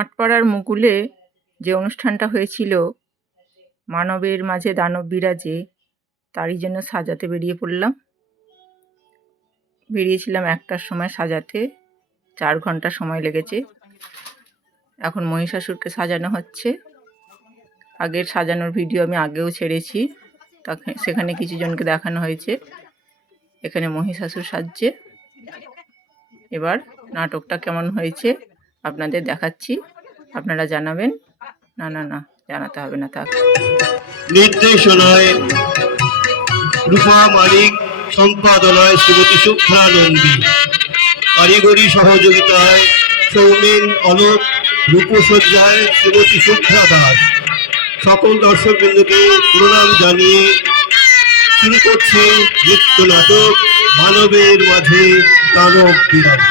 আটপাড়ার মুকুলে যে অনুষ্ঠানটা হয়েছিল, মানবের মাঝে দানব বিরাজে, তারই জন্য সাজাতে বেরিয়ে পড়লাম। বেরিয়েছিলাম 1টার সময় সাজাতে, 4 ঘন্টা সময় লেগেছে। এখন মহিষাসুরকে সাজানো হচ্ছে। আগের সাজানোর ভিডিও আমি আগেও ছেড়েছি, সেখানে কিছু জনকে দেখানো হয়েছে। এখানে মহিষাসুর সাজছে। এবার নাটকটা কেমন হয়েছে আপনাদের দেখাচ্ছি, আপনারা জানাবেন। না না না, জানাতে হবে না, থাক। নির্দেশনায় রূপা মালিক, সম্পাদনায় শ্রীমতী শুভ্রা নন্দী, কারিগরি সহযোগিতায় সৌমেন অলোক, রূপসজ্জায় শ্রীমতী শুভ্রা দাস। সকল দর্শকবৃন্দকে প্রণাম জানিয়ে শুরু করছে নৃত্য নাটক মানবের মাঝে দানব বিরাজ।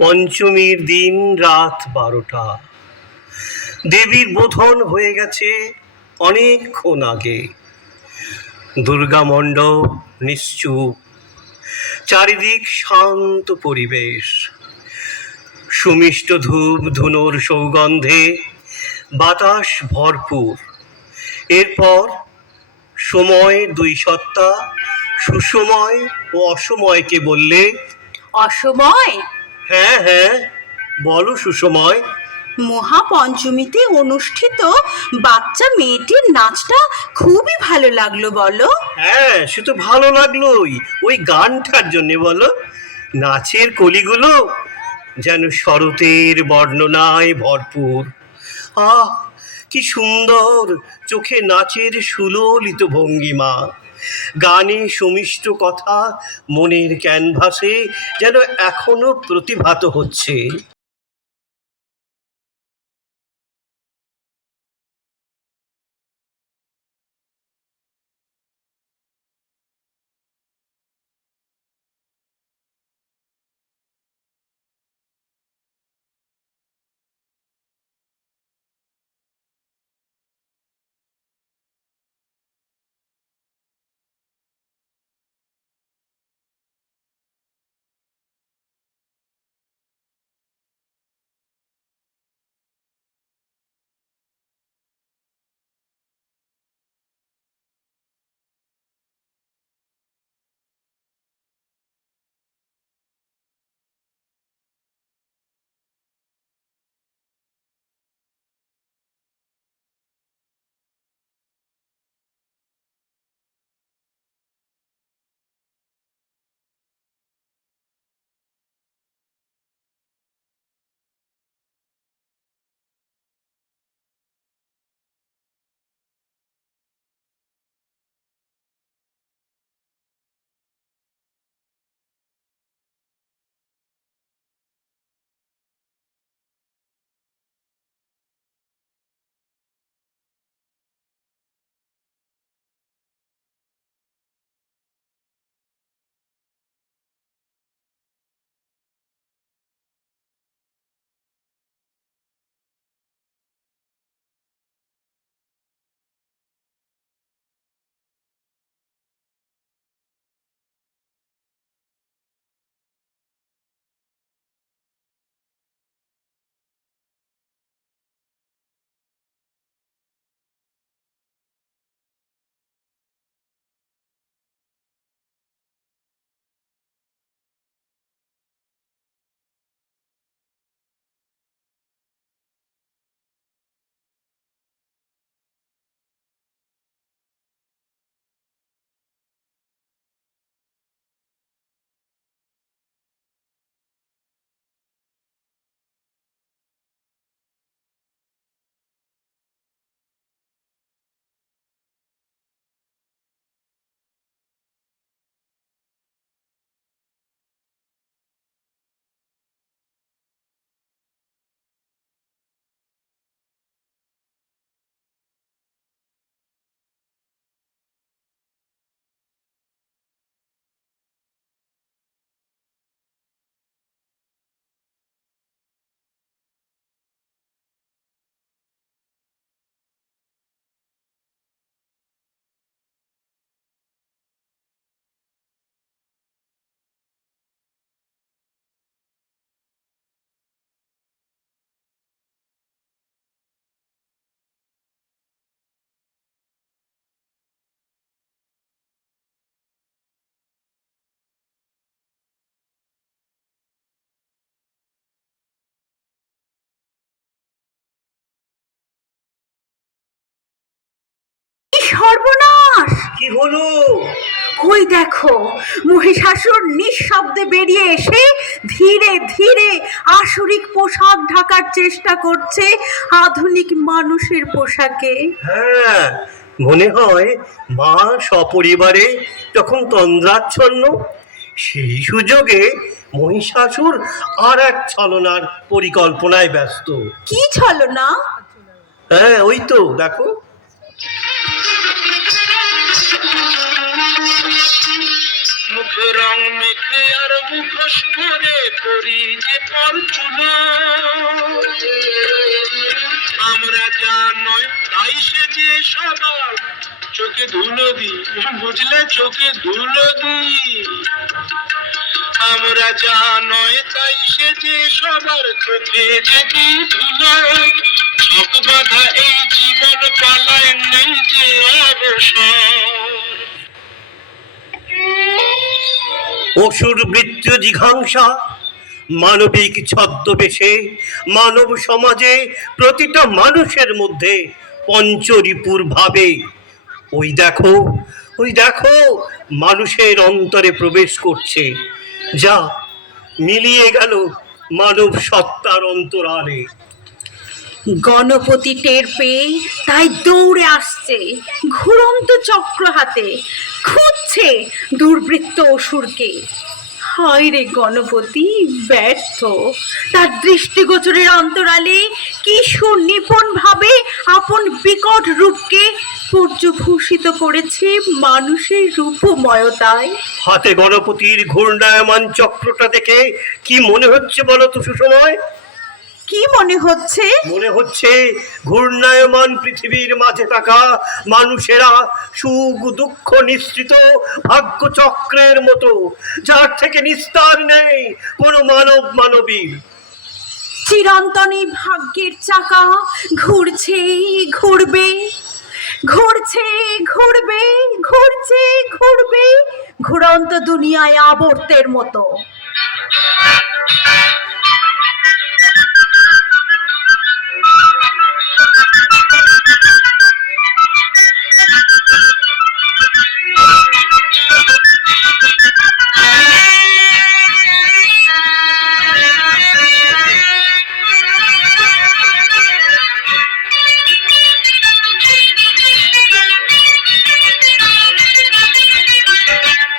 পঞ্চমীর দিন রাত 12টা। দেবীর বোধন হয়ে গেছে অনেকক্ষণ আগে। দুর্গা মণ্ডপ নিশ্চুপ, চারিদিক শান্ত পরিবেশ। সুমিষ্ট ধূপ ধুনোর সৌগন্ধে বাতাস ভরপুর। এরপর সময় 2 সত্তা, সুসময় ও অসময়কে বললে। অসময়? হ্যাঁ হ্যাঁ, বলো সুসময়। মহাপঞ্চমীতে অনুষ্ঠিত বাচ্চা মেয়েটির নাচটা খুবই ভালো লাগলো বলো। হ্যাঁ, সে তো ভালো লাগলোই, ওই গানটার জন্যে বলো। নাচের কলিগুলো যেন শরতের বর্ণনায় ভরপুর। আহ, কি সুন্দর চোখে নাচের সুললিত ভঙ্গিমা, গানে সমিষ্ট কথা মনের ক্যানভাসে যেন এখনো প্রতিভাত হচ্ছে। সর্বনাশ! কি হলো? ওই দেখো, মহিষাসুর নিঃশব্দে বেরিয়ে এসে ধীরে ধীরে আসরিক পোশাক ঢাকার চেষ্টা করছে আধুনিক মানুষের পোশাকে। হ্যাঁ, মনে হয় মা সপরিবারে যখন তন্দ্রাচ্ছন্ন, সেই সুযোগে মহিষাসুর আর এক ছলনার পরিকল্পনায় ব্যস্ত। কি ছলনা? হ্যাঁ, ওই তো দেখো। মুখে রং মেখে আর মুখোশ করে করি যে পরচুলা, আমরা যা নয় তাই সে যে সবার চোখে ধুলো দিই, বুঝলে, চোখে ধুলো দিই। আমরা যা নয় তাই সে যে সবার চোখে যে দিই ধুলো। চোখ বাঁধা এই জীবন পালায় নেই যে অবসর। অসুর বৃত্ত জিঘাংসা মানবিক ছদ্মবেশে মানব সমাজে প্রতিটা মানুষের মধ্যে পঞ্চরিপুর ভাবে। ওই দেখো, ওই দেখো, মানুষের অন্তরে প্রবেশ করছে, যা মিলিয়ে গেল মানব সত্তার অন্তরালে। গণপতি টের পেয়ে তাই দৌড়ে আসছে ঘুরন্ত চক্র হাতে, খুঁজছে দুর্বৃত্ত অসুরকে। হায় রে গণপতি ব্যর্থ। তার দৃষ্টিগোচরের অন্তরালে কি সুনিপুণ ভাবে আপন বিকট রূপকে পর্যভূষিত করেছে মানুষের রূপময়তায়। হাতে গণপতির ঘূর্ণায়মান চক্রটা দেখে কি মনে হচ্ছে বলো তো সুসময়? কি মনে হচ্ছে? মনে হচ্ছে ঘূর্ণায়মান পৃথিবীর মাঝে থাকা মানুষেরা সুখ দুঃখ নিঃসৃত ভাগ্য চক্রের মতো, যার থেকে নিস্তার নেই কোনো মানব মানবী। চিরন্তনী ভাগ্যের চাকা ঘুরছে, ঘুরবে, ঘুরছে, ঘুরবে, ঘুরছে, ঘুরবে, ঘুরন্ত দুনিয়ায় আবর্তের মতো।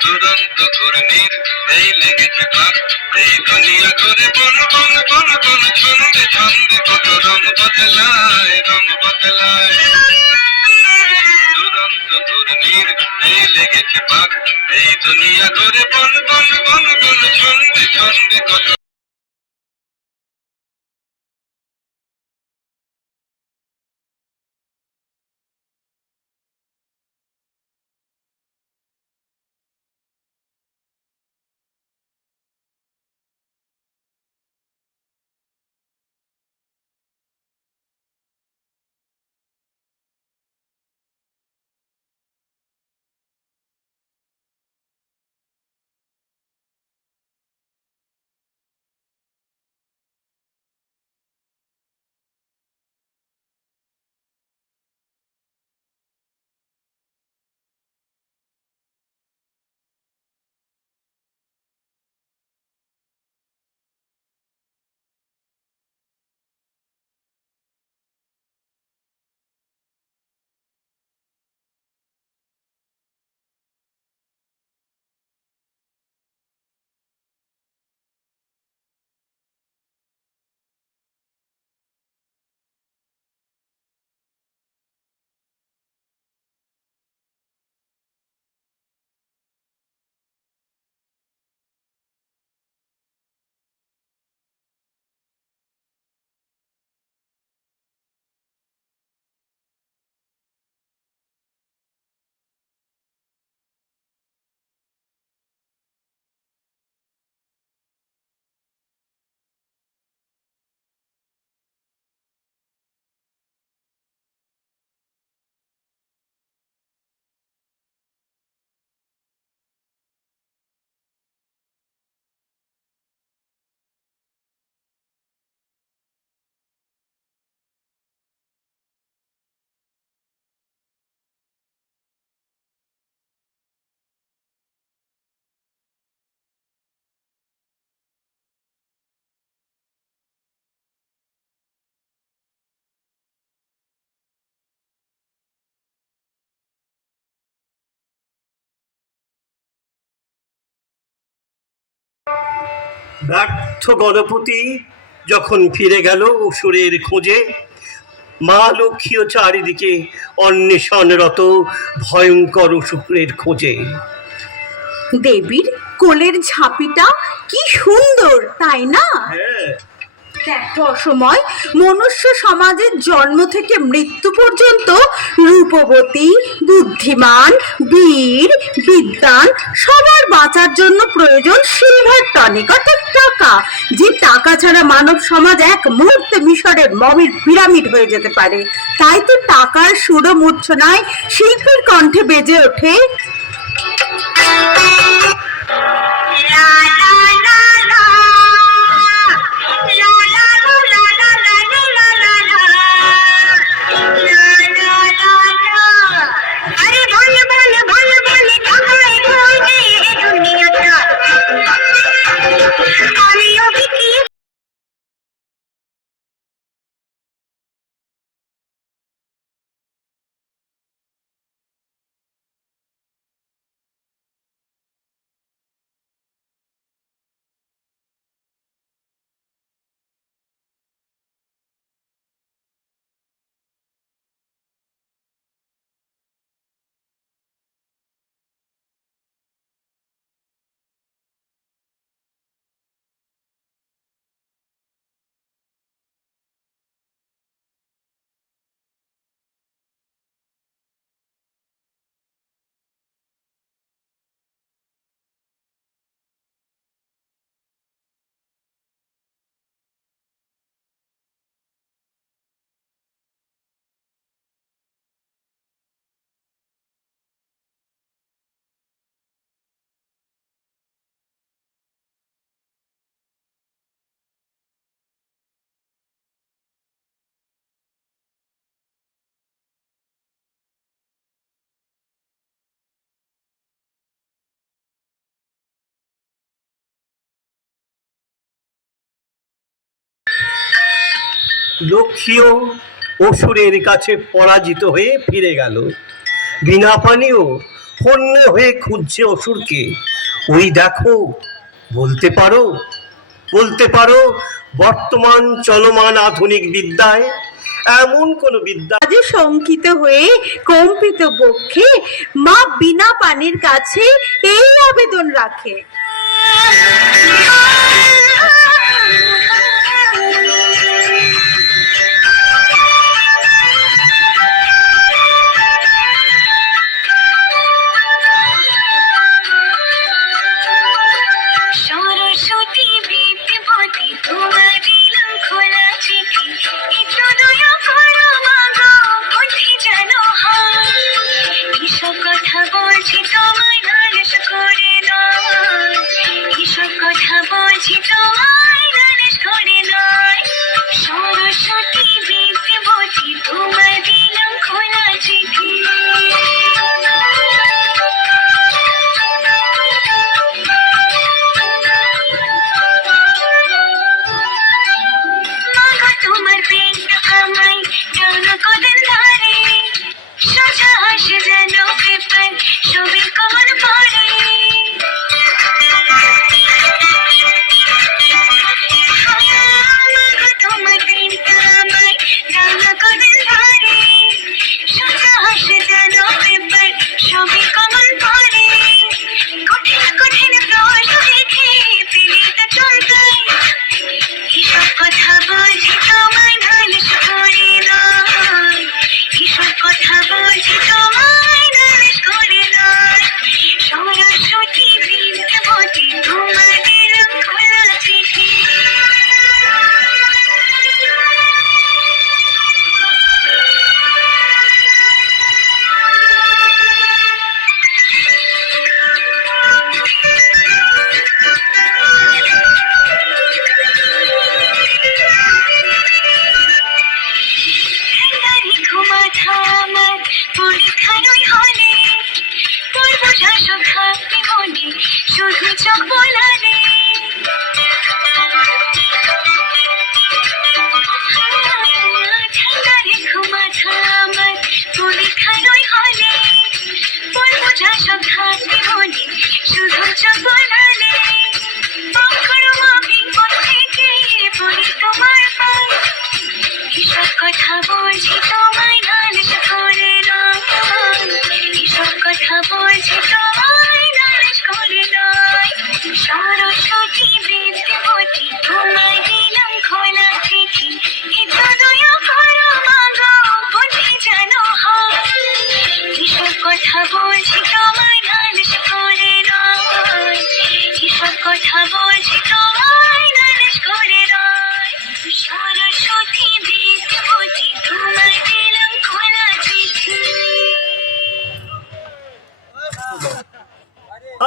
দুরন্ত ঘূর্ণির এই লেগেছে পাক, এই দুনিয়া ঘুরে বন বন বন বন, ছন্দে ছন্দে কত রং বদলায়, রং বদলায়। দুরন্ত ঘূর্ণির এই লেগেছে পাক, এই দুনিয়া ঘুরে বন বন বন বন, ছন্দে ছন্দে কত ব্যর্থ গণপতি যখন ফিরে গেল অসুরের খোঁজে, মা লক্ষ্মীও চারিদিকে অন্বেষণরত ভয়ঙ্কর অসুরের খোঁজে। দেবীর কোলের ঝাঁপিটা কি সুন্দর, তাই না? হ্যাঁ, দেখো অসময় মনুষ্য সমাজের জন্ম থেকে মৃত্যু পর্যন্ত রূপবতী, বুদ্ধিমান, বীর, বিদ্বান সবার বাঁচার জন্য প্রয়োজন সিলভার টনিক অর্থাৎ টাকা। যে টাকা ছাড়া মানব সমাজ এক মুহূর্তে মিশরের মমির পিরামিড হয়ে যেতে পারে। তাই তো টাকার সুর মূর্ছনায় শিল্পীর কণ্ঠে বেজে ওঠে লক্ষ্মীও অসুরের কাছে পরাজিত হয়ে ফিরে গেল। বিনা পানিও হন্যে হয়ে খুঁজছে অসুরকে। ওই দেখো, বলতে পারো বর্তমান চলমান আধুনিক বিদ্যায় এমন কোন বিদ্যা আজ শঙ্কিত হয়ে কম্পিত বক্ষে মা বিনা পানির কাছে এই আবেদন রাখে।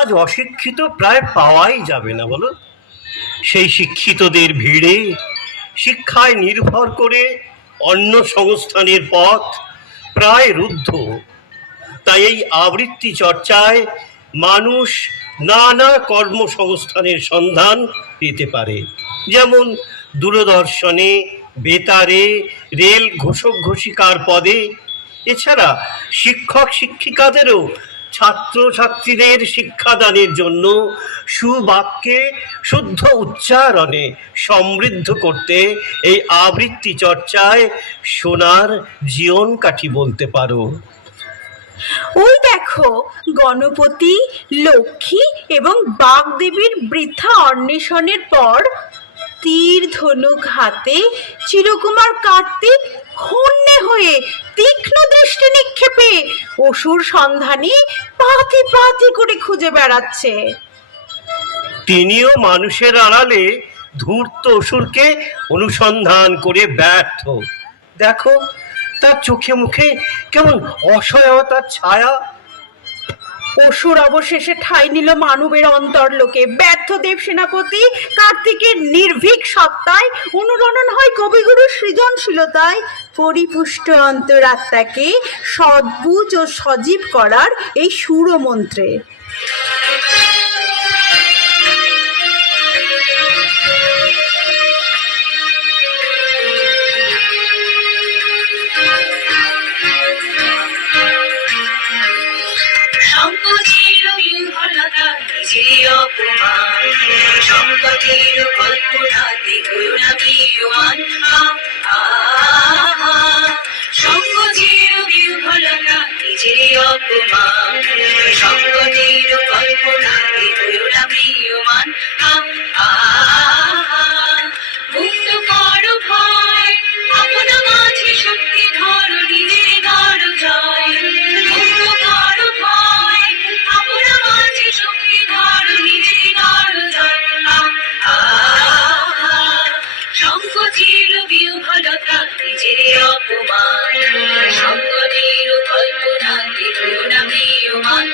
আজ অশিক্ষিত প্রায় পাওয়াই যাবে না, বলো। সেই শিক্ষিতদের ভিড়ে শিক্ষায় নির্ভর করে অন্য সংস্থানের পথ প্রায় রুদ্ধ। তাই এই আবৃত্তি চর্চায় মানুষ নানা কর্মসংস্থানের সন্ধান পেতে পারে, যেমন দূরদর্শনে, বেতারে, রেল ঘোষক ঘোষিকার পদে। এছাড়া শিক্ষক শিক্ষিকাদেরও ছাত্রছাত্রীদের শিক্ষাদানের জন্য সুবাক্যে শুদ্ধ উচ্চারণে সমৃদ্ধ করতে এই আবৃত্তি চর্চায় সোনার জীবন কাঠি বলতে পারো। ওই দেখো, গণপতি, লক্ষ্মী এবং বাগদেবীর বৃথা অন্বেষণের পর তীর ধনুক হাতে চিরকুমার কার্তিক হন্যে হয়ে তীক্ষ্ণ দৃষ্টি নিক্ষেপে অসুর সন্ধানী পাতি পাতি করে খুঁজে বেড়াচ্ছে। তিনিও মানুষের আড়ালে ধূর্ত অসুরকে অনুসন্ধান করে ব্যর্থ। দেখো, তার চোখে মুখে কেমন অসহায়তার ছায়া। অসুর অবশেষে ঠাঁই নিল মানবের অন্তর্লোকে। ব্যর্থ দেব সেনাপতি কার্তিকের নির্ভীক সত্তায় অনুরণন হয় কবিগুরু সৃজনশীলতায়। পরিপুষ্ট অন্তরাত্মাকে সদ্বুজ ও সজীব করার এই সুরমন্ত্রে। সম্পদের কল্পনাতে করুণামীয়মান সঙ্গতির বিহ্বলতা নিজের অপমান, সঙ্গতির কল্পনাতে করুণামীয়মান মুক্ত করো ভয়, আপনা মাঝে শক্তি ধরো, নিজের গড় জয়। মুক্ত করো ভয়, আপনা মাঝে শক্তি ধরো, নিজের গড় জয়। সংকোচির বিহ্বলতা নিজের অপমান, সংকটের কল্পনাতে করুণামীয়মান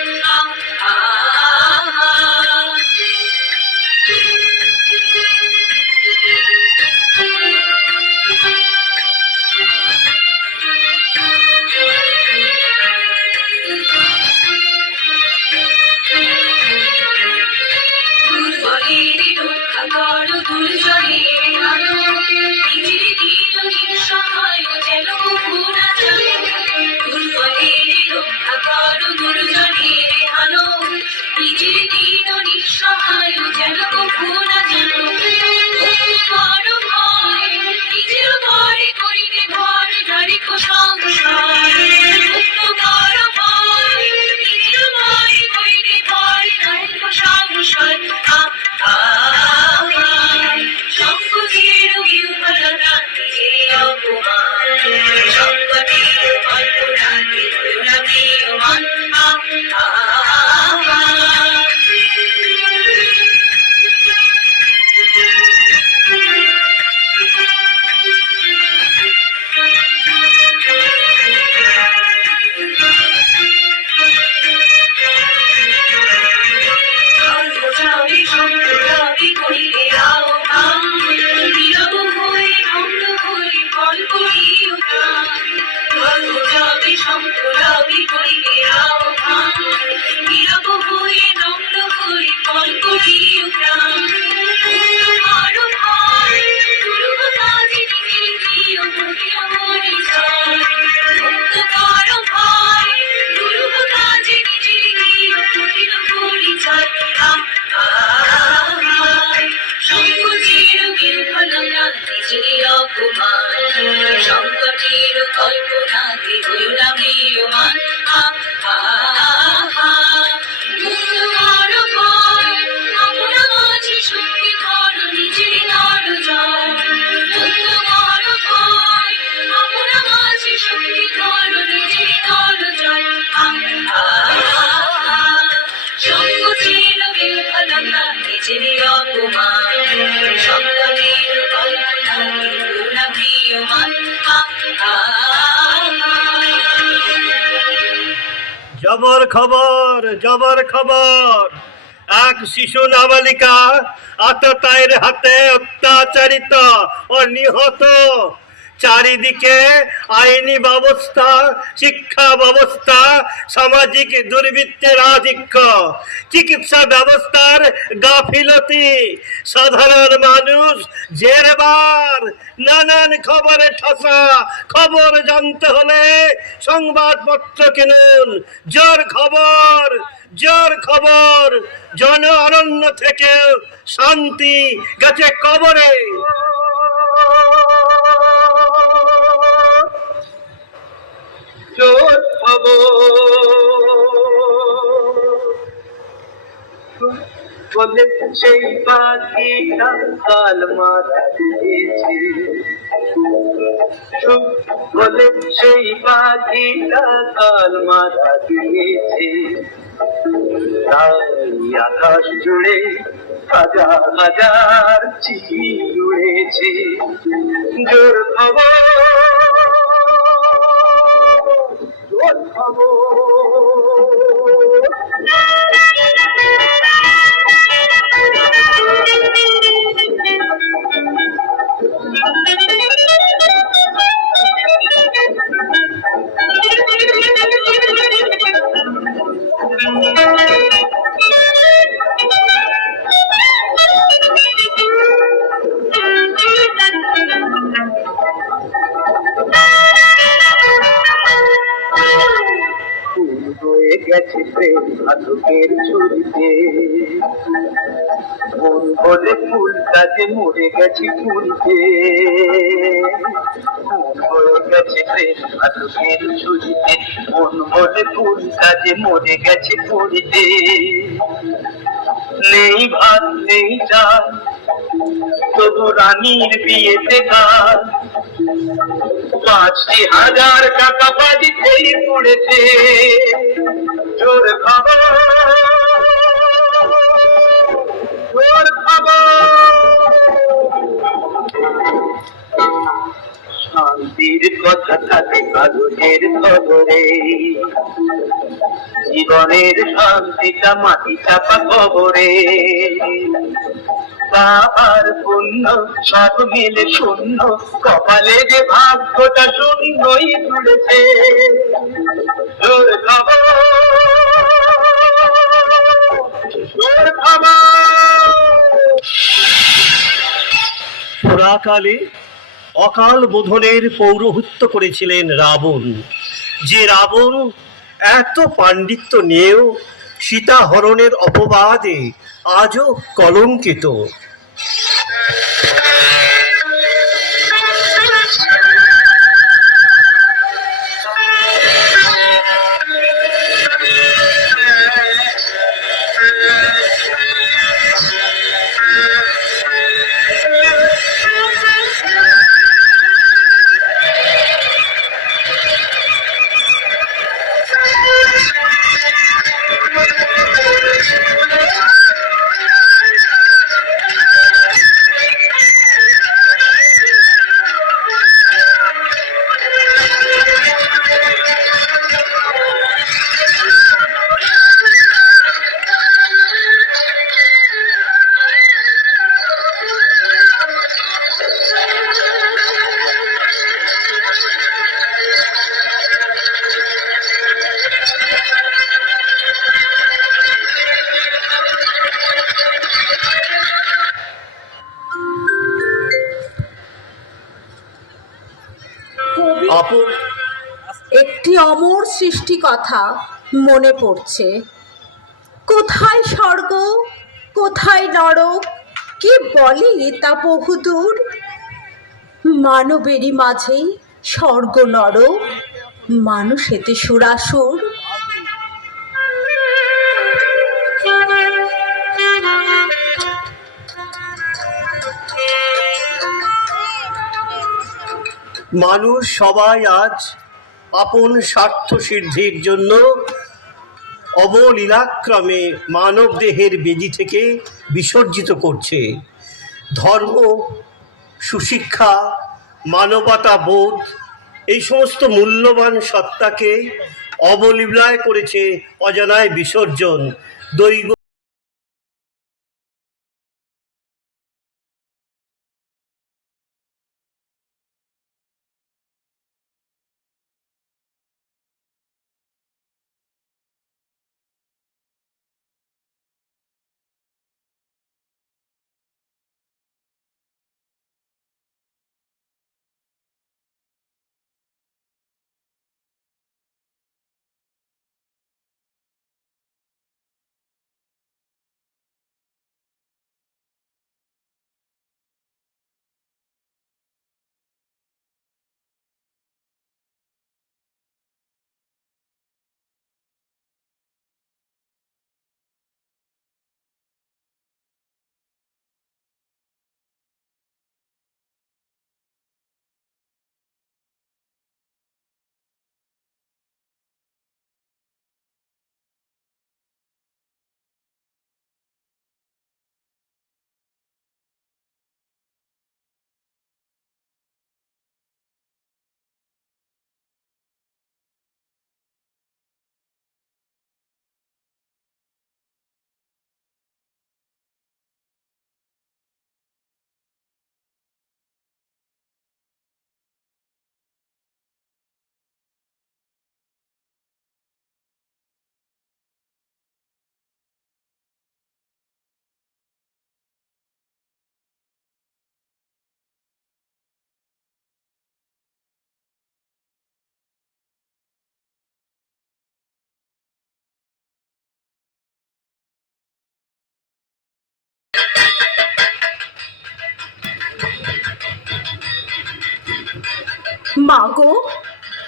সংকটের কল্পনাতে করুণামীয়মান জবর খবর, জবর খবর, এক শিশু নাবালিকা আততায়ীর হাতে অত্যাচারিত ও নিহত। চারিদিকে আইনি ব্যবস্থা, শিক্ষা ব্যবস্থা, সামাজিক দুর্বৃত্তের আধিক্য, চিকিৎসা ব্যবস্থার গাফিলতি, সাধারণ মানুষ জেরবার। নানান খবরে ঠসা। খবর জানতে হলে সংবাদপত্র কিনুন। জোর খবর, জোর খবর। জন অরণ্য থেকে শান্তি গেছে কবরে। জোর খবর বলে সেই পাখিটা কাল মারা দিয়েছে, বলে সেই পাখিটা কাল মারা দিয়েছে। তাই আকাশ জুড়ে হাজার হাজার চিঠি উড়েছে। জোর খবর, জোর খবর। গেছে প্রেম ঘাতকের ছুরিতে, মন বলে ফুল কাজে মরে গেছে ফুলতে। মন বলে গেছে প্রেম ঘাতকের ছুরিতে, মন বলে ফুল কাজে মরে গেছে ফুলতে। নেই ভাত নেই চাল, তবু রানীর বিয়েতে গান। ৫,০০০ টাকা বাজিতেই পড়েছে। জোর খবর, জোর খবর। শান্তির কথা থাকে কাগজের খবরে, জীবনের শান্তিটা মাটি চাপা খবরে। বাবার পুণ্য সব মিলে শূন্য, কপালে যে ভাগ্যটা শূন্যই জুড়েছে। জোর খবর, জোর খবর। পুরাকালে অকাল বোধনের পৌরোহিত্য করেছিলেন রাবণ। যে রাবণ এত পাণ্ডিত্য নিয়েও সীতা হরণের অপবাদে আজও কলঙ্কিত। একটি অমর সৃষ্টি কথা মনে পড়ছে। কোথায় স্বর্গ, কোথায় নরক, কি বলে তা বহুদূর। মানবেরই মাঝে স্বর্গ নরক, মানুষেতে সুরাসুর। মানুষ সবাই আজ আপন স্বার্থ সিদ্ধির জন্য অবলীলাক্রমে মানব দেহের বেদি থেকে বিসর্জিত করছে। ধর্ম, সুশিক্ষা, মানবতা বোধ, এই সমস্ত মূল্যবান সত্তাকে অবলীলায় করেছে অজানায় বিসর্জন। দৈব মা গো,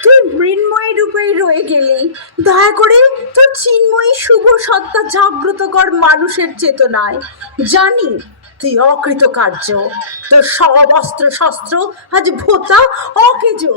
তুই মৃন্ময়ী রূপেই রয়ে গেলি। দয়া করে তোর চিন্ময়ী শুভ সত্তা জাগ্রত কর মানুষের চেতনায়। জানি তুই অকৃতকার্য, তোর সব অস্ত্র শস্ত্র আজ ভোতা অকেজো।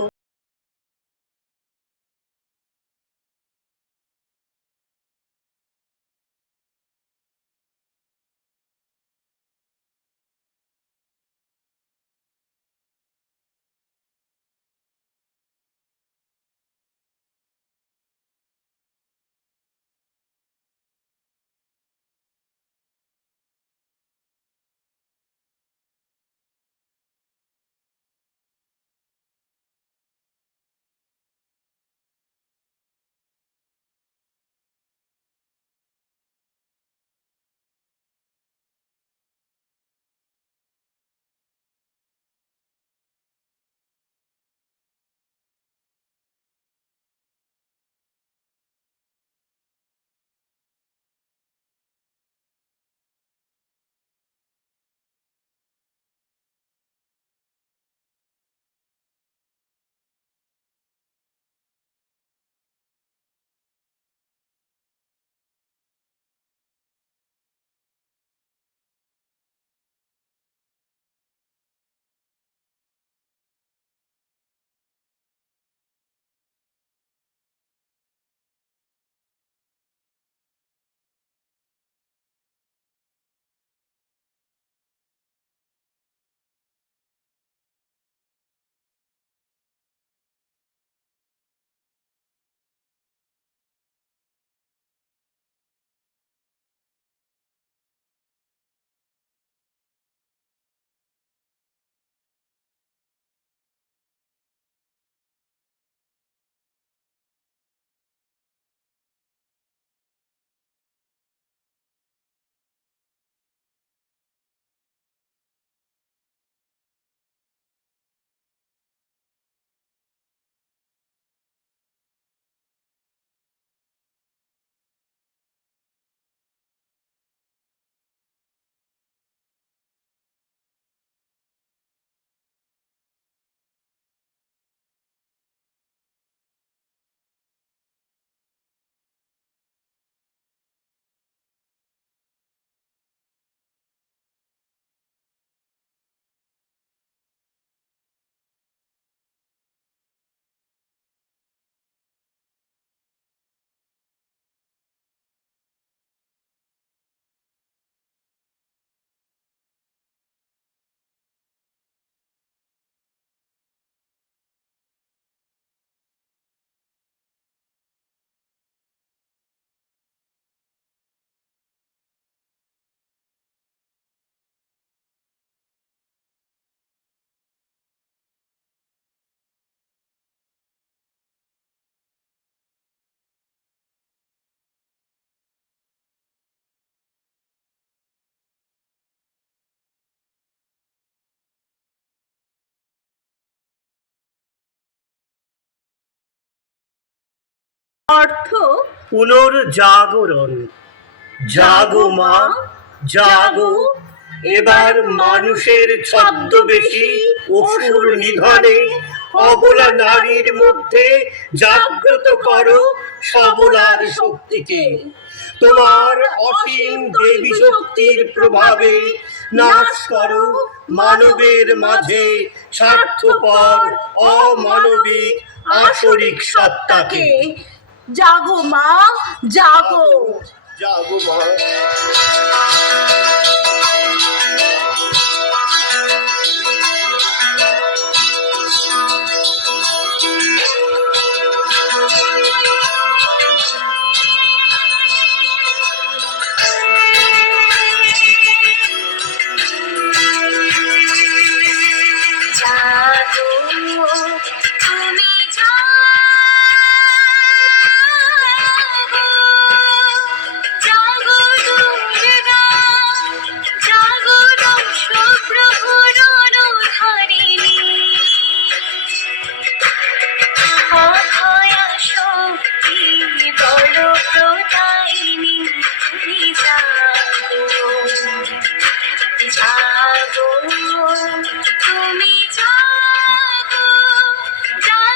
অর্থ পুনর্জাগরণ। জাগো মা, জাগো, এবার মানুষের ছদ্মবেশী অসুর নিধনে অবলা নারীর মধ্যে জাগ্রত করো সবলার শক্তিকে। তোমার অসীম দেবী শক্তির প্রভাবে নাশ করো মানবের মাঝে স্বার্থপর অমানবিক আসরিক সত্তাকে। জাগো মা, জাগো। জাগো মা। তুমি জাগো, জাগো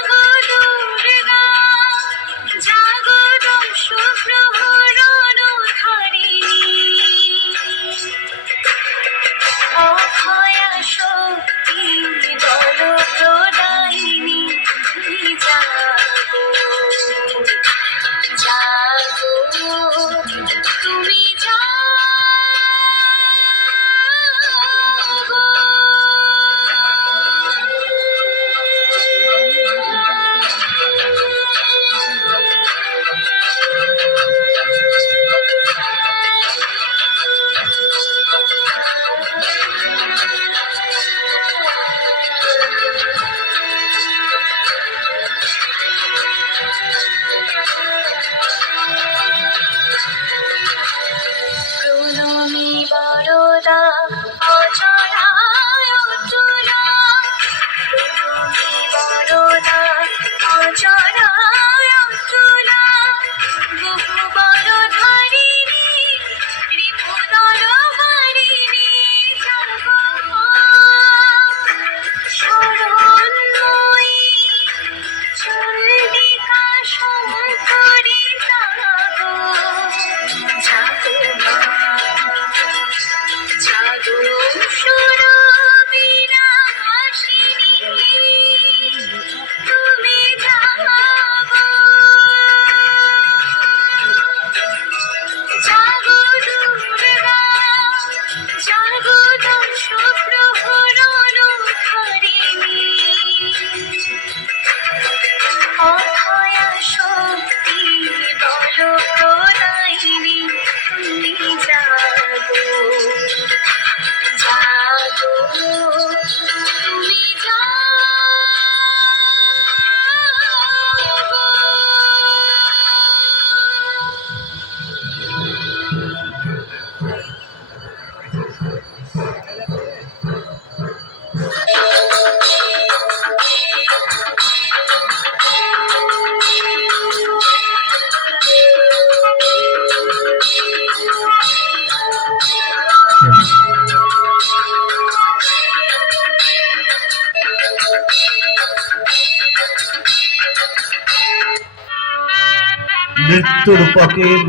নৃত্যরূপকের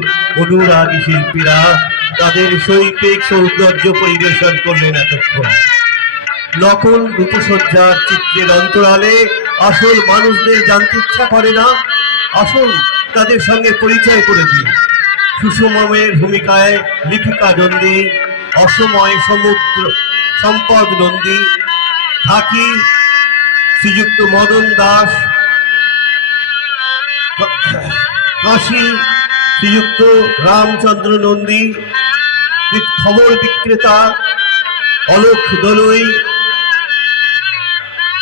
অনুরাগী শিল্পীরা তাদের শৈল্পিক সৌন্দর্য পরিবেশন করলেন এতক্ষণ। নকল রূপসজ্জার চিত্রের অন্তরালে আসল মানুষদের জানতে ইচ্ছা করে না। আসল তাদের সঙ্গে পরিচয় করে দিন। সুষমের ভূমিকায় লিপিকা নন্দী, অসময় সমুদ্র সম্পদ নন্দী, ঢাকি শ্রীযুক্ত মদন দাস, কাশী শ্রীযুক্ত রামচন্দ্র নন্দী, খবর বিক্রেতা অলোক দলুই,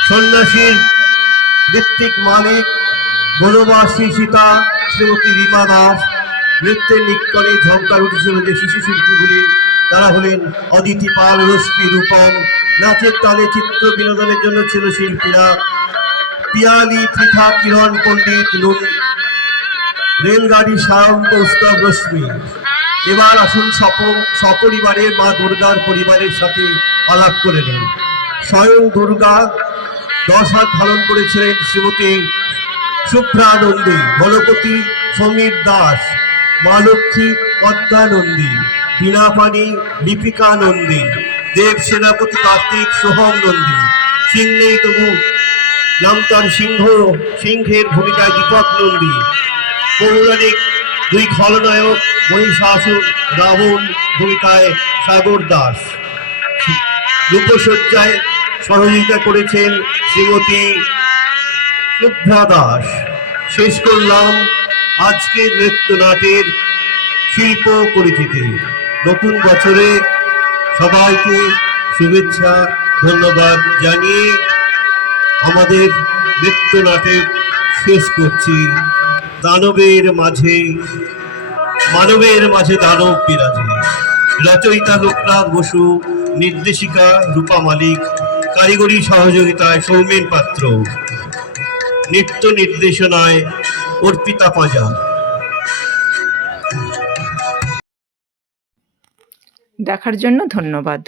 সন্ন্যাসীর ঋত্বিক মালিক, বনবাসী সীতা শ্রীমতী রীমা দাস। নৃত্যের নিকটে ঝঙ্কার উঠেছিল যে শিশু শিল্পীগুলি, তারা হলেন অদিতি পাল, রশ্মি, রূপম। নাচের তালে চিত্র বিনোদনের জন্য ছিল শিল্পীরা পিয়ালি, পৃথা, কিরণ পণ্ডিত, রেলগাড়ি, সায়ন, কৌস্তব, রশ্মি। এবার আসুন সপরিবারে মা দুর্গার পরিবারের সাথে আলাপ করে নেন। স্বয়ং দুর্গা 10 হাত ধারণ করেছিলেন শ্রীমতী শুভ্রা নন্দী, গণপতি সমীর দাস, মা লক্ষ্মী পদ্মা নন্দী, বীণাপাণি লিপিকা নন্দী, দেব সেনাপতি কার্তিক সোহম নন্দী। সিং নেই তবু নামতার সিংহের ভূমিকায় দীপক নন্দী। পৌরাণিক 2 খলনায়ক মহিষাসুর রাবণ ভূমিকায় সাগর দাস। রূপসজ্জায় সহযোগিতা করেছেন শ্রীমতী শুভ্রা দাস। শেষ করলাম আজকের নৃত্যনাটের শিল্প পরিচিতি। নতুন বছরে সবাইকে শুভেচ্ছা, ধন্যবাদ জানিয়ে আমাদের নৃত্যনাটের শেষ করছি। দানবের মাঝে মানবের মাঝে দানব বিরাজে। রচয়িতা লোকনাথ বসু, নির্দেশিকা রূপা মালিক, কারিগরি সহযোগিতায় সৌমেন পাত্র, নৃত্য নির্দেশনায় অর্পিতা পাঁজা। দেখার জন্য ধন্যবাদ।